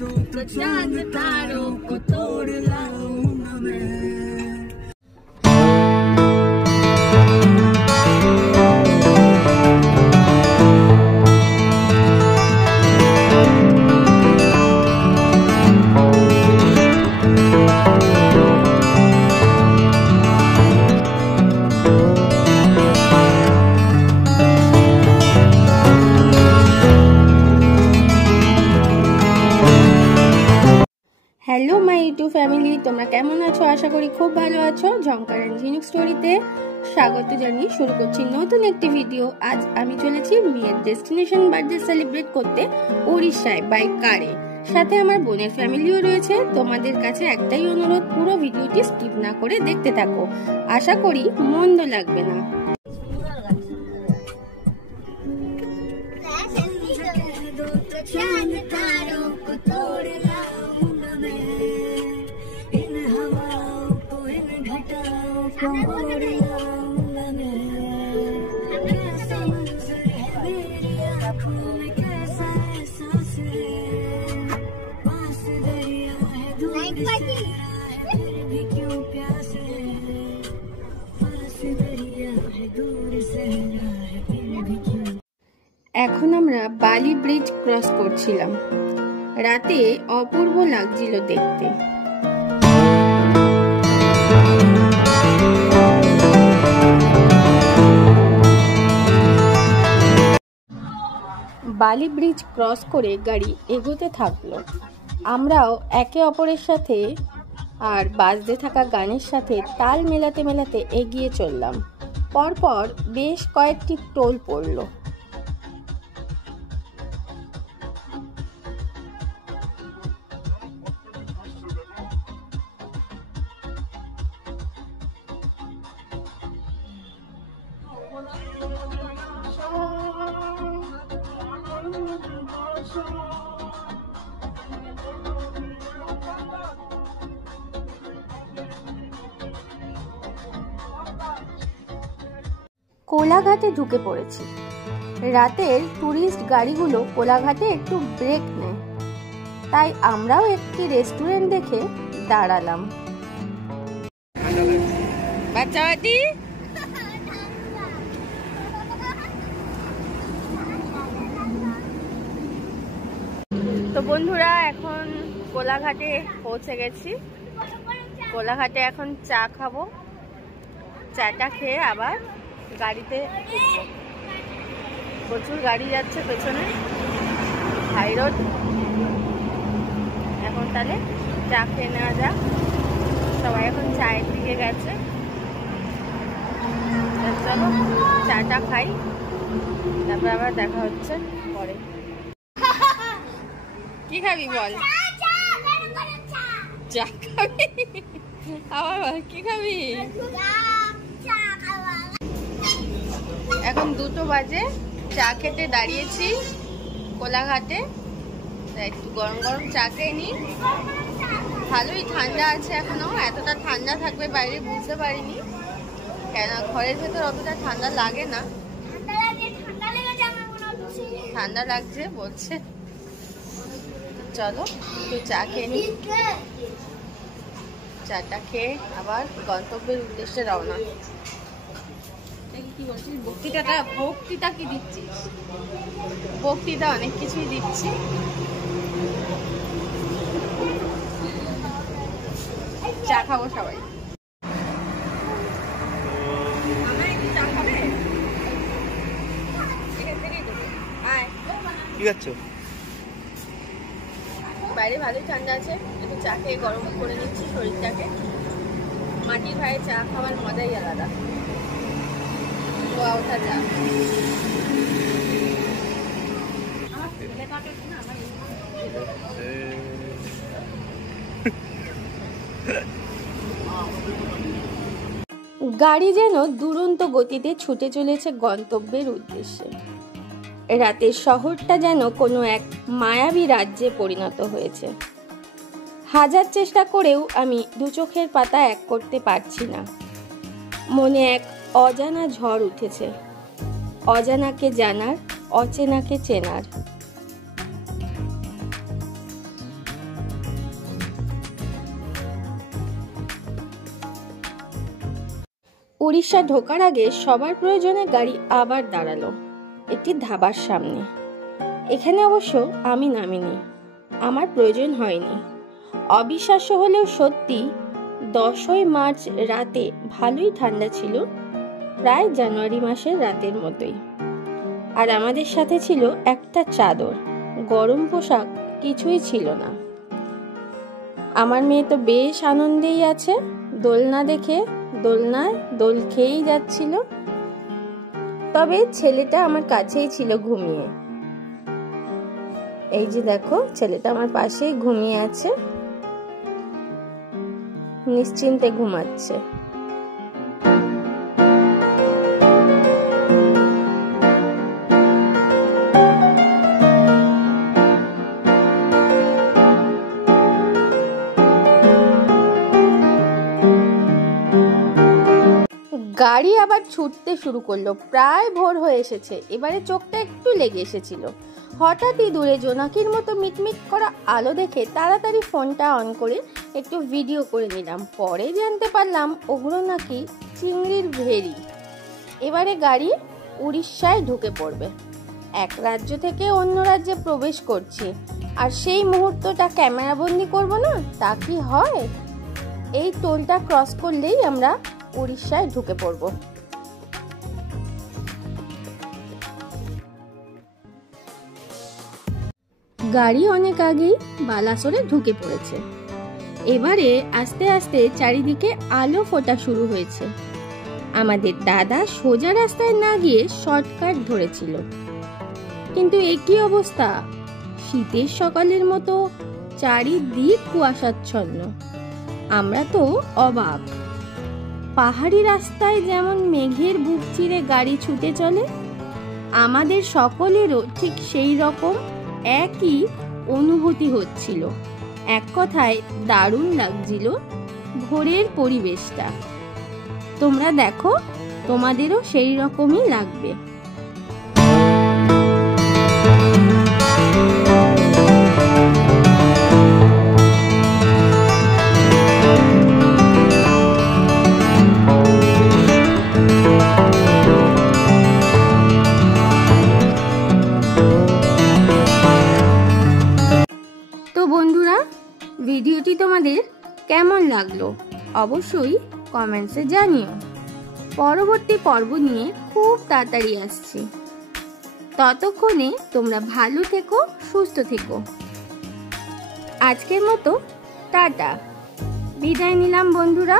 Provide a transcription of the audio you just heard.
दो तो चांद तारों को तोड़ लाऊंगा मैं। হ্যালো মাই ইউটিউব ফ্যামিলি, তোমরা কেমন আছো? আশা করি খুব ভালো আছো। ঝঙ্কার এন্ড ঝিনুক স্টোরিতে স্বাগত জানিয়ে শুরু করছি নতুন একটি ভিডিও। আজ আমি চলেছি মেয়ের ডেস্টিনেশন বার্থডে সেলিব্রেট করতে উড়িষ্যায় বাই কারে। সাথে আমার বোনের ফ্যামিলিও রয়েছে। তোমাদের কাছে একটাই অনুরোধ, পুরো ভিডিওটি স্কিপ না করে দেখতে থাকো, আশা করি মন্দ লাগবে না। এখন আমরা বালি ব্রিজ ক্রস করছিলাম। রাতে অপূর্ব লাগছিল দেখতে। বালি ব্রিজ ক্রস করে গাড়ি এগোতে থাকলো। আমরাও একে অপরের সাথে আর বাজতে থাকা গানের সাথে তাল মেলাতে মেলাতে এগিয়ে চললাম। পরপর বেশ কয়েকটি টোল পড়লো। কোলাঘাটে ঢুকে পড়েছি। রাতের টুরিস্ট গাড়িগুলো কোলাঘাটে একটু ব্রেক নেয়, তাই আমরাও একটি রেস্টুরেন্ট দেখে দাঁড়ালাম। বাচ্চাটি তো বন্ধুরা, এখন কোলাঘাটে পৌঁছে গেছি। কোলাঘাটে এখন চা খাবো। চাটা খেয়ে আবার গাড়িতে উঠবো। প্রচুর গাড়ি যাচ্ছে পেছনে, হাই রোড। এখন তাহলে চা খেয়ে নেওয়া যাক। সবাই এখন চায়ের দিকে গেছে। চলো চাটা খাই, তারপর আবার দেখা হচ্ছে পরে। কি খাবি বল? চা খাবি? আবার কি খাবি? এখন 2টো বাজে, চা খেতে দাঁড়িয়েছি কোলাঘাটে। একটু গরম গরম চা খেয়ে নি। ভালোই ঠান্ডা আছে এখনো। এতটা ঠান্ডা থাকবে বাইরে বুঝতে পারিনি, কেন ঘরের ভেতর অতটা ঠান্ডা লাগে না। ঠান্ডা লাগছে বলছে। চলো একটু চা খেয়ে নি। চাটা খেয়ে আবার গন্তব্যের উদ্দেশ্যে রওনা। কি বলছিস? বক্তৃতা কি দিচ্ছিস? বক্তৃতা অনেক কিছুই দিচ্ছি। চা খাবো সবাই। বাইরে ভালোই ঠান্ডা আছে, একটু চা খেয়ে গরম করে নিচ্ছি শরীরটাকে। মাটির ভাইয়ে চা খাওয়ার মজাই আলাদা। ওঠা চা। গাড়ি যেন দুরন্ত গতিতে ছুটে চলেছে গন্তব্যের উদ্দেশ্যে। রাতের শহরটা যেন কোনো এক মায়াবী রাজ্যে পরিণত হয়েছে। হাজার চেষ্টা করেও আমি দু চোখের পাতা এক করতে পারছি না। মনে এক অজানা ঝড় উঠেছে, অজানাকে জানার, অচেনাকে চেনার। উড়িষ্যা ঢোকার আগে সবার প্রয়োজনে গাড়ি আবার দাঁড়ালো একটি ধাবার সামনে। এখানে অবশ্য আমি নামিনি, আমার প্রয়োজন হয়নি। অবিশ্বাস্য হলেও সত্যি 10ই মার্চ রাতে ভালোই ঠান্ডা ছিল, প্রায় জানুয়ারি মাসের রাতের মতোই। আর আমাদের সাথে ছিল একটা চাদর, গরম পোশাক কিছুই ছিল না। আমার মেয়ে তো বেশ আনন্দেই আছে, দোলনা দেখে দোলনায় দোল খেয়েই যাচ্ছিল। তবে ছেলেটা আমার কাছেই ছিল ঘুমিয়ে। এই যে দেখো, ছেলেটা আমার পাশেই ঘুমিয়ে আছে, নিশ্চিন্তে ঘুমাচ্ছে। গাড়ি আবার ছুটতে শুরু করলো, প্রায় ভোর হয়ে এসেছে। এবারে চোখটা একটু লেগে এসেছিল। হঠাৎই দূরে জোনাকির মতো মিটমিট করা আলো দেখে তাড়াতাড়ি ফোনটা অন করে একটু ভিডিও করে নিলাম। পরে জানতে পারলাম ওগুলো নাকি চিংড়ির ভেরি। এবারে গাড়ি উড়িষ্যায় ঢুকে পড়বে। এক রাজ্য থেকে অন্য রাজ্যে প্রবেশ করছি, আর সেই মুহূর্তটা ক্যামেরাবন্দি করব না, তা কি হয়? এই টোলটা ক্রস করলেই আমরা উড়িষ্যায় ঢুকে পড়ব। গাড়ি অনেক আগেই বালাসোরে ঢুকে পড়েছে। এবারে আস্তে আস্তে চারিদিকে আলো ফোটা শুরু হয়েছে। আমাদের দাদা সোজা রাস্তায় না গিয়ে শর্টকাট ধরেছিল, কিন্তু একই অবস্থা। শীতের সকালের মতো চারিদিক কুয়াশাচ্ছন্ন। আমরা তো অবাক। পাহাড়ি রাস্তায় যেমন মেঘের বুক চিরে গাড়ি ছুটে চলে, আমাদের সকলেরও ঠিক সেই রকম একই অনুভূতি হচ্ছিল। এক কথায় দারুণ লাগছিল ভোরের পরিবেশটা। তোমরা দেখো, তোমাদেরও সেই রকমই লাগবে। তো বন্ধুরা, ভিডিওটি তোমাদের কেমন লাগলো অবশ্যই কমেন্টসে জানিও। পরবর্তী পর্ব নিয়ে খুব তাড়াতাড়ি আসছি। ততক্ষণে তোমরা ভালো থেকো, সুস্থ থেকো। আজকের মতো টাটা, বিদায় নিলাম বন্ধুরা।